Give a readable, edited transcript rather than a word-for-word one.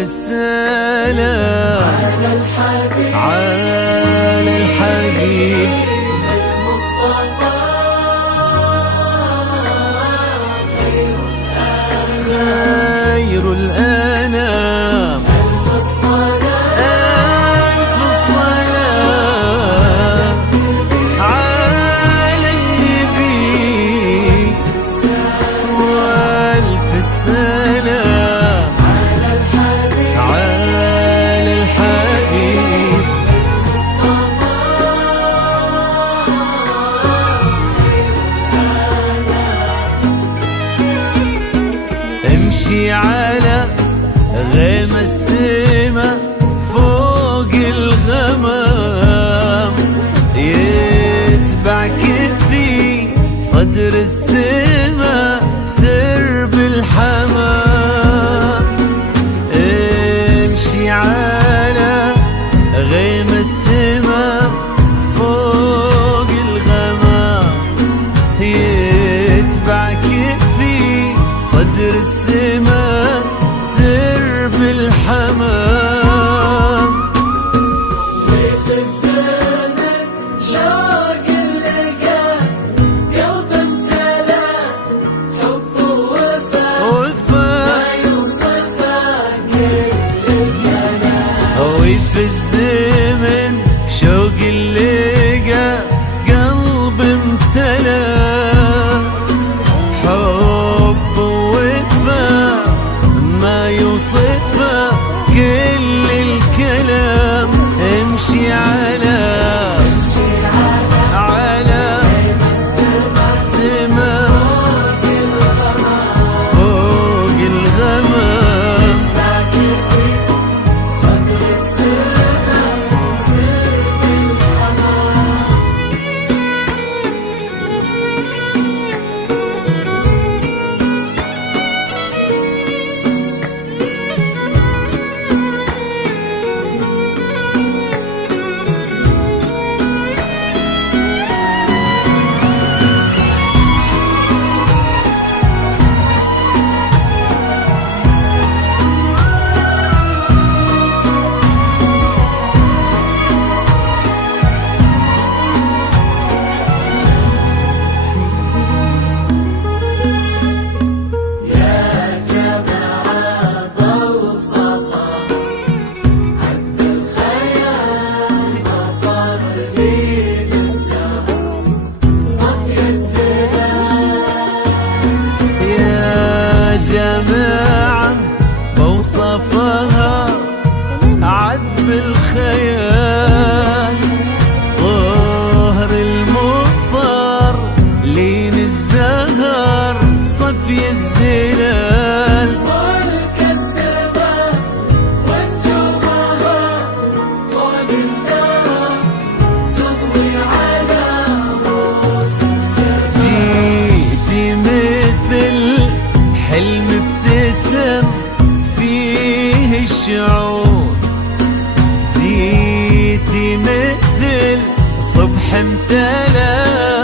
السلام على الحبيب المصطفى خير الأنام. ألف الصلاة ألف الصلاة على النبي وألف السلام على الحبيب امشي على غيم السما فوق الغمام، يتبعك في صدر السما سرب الحمام. امشي على غيم السما فوق الغمام، يتبعك في صدر السما سرب الحمام. وفي الزمن شوق اللقاء قلب امتلأ حب ووفاء ما يوصفه كل الكلام. وفي الزمن شوق اللقا قلب امتلأ حب ووفاء ما يوصفه كل الكلام. امشي على سما فوق الغمام، صدر السما سرب الحمام. جماعة بوصفها عذب الخيال، طهر المضطر لين الزهر صفي الزلال. ملك السماء ونجومها فوق الثرى تضوي على رؤوس الجبال. جيتي مثل حلم ابتسم فيه الشعور، جيتي مثل صبح امتلأ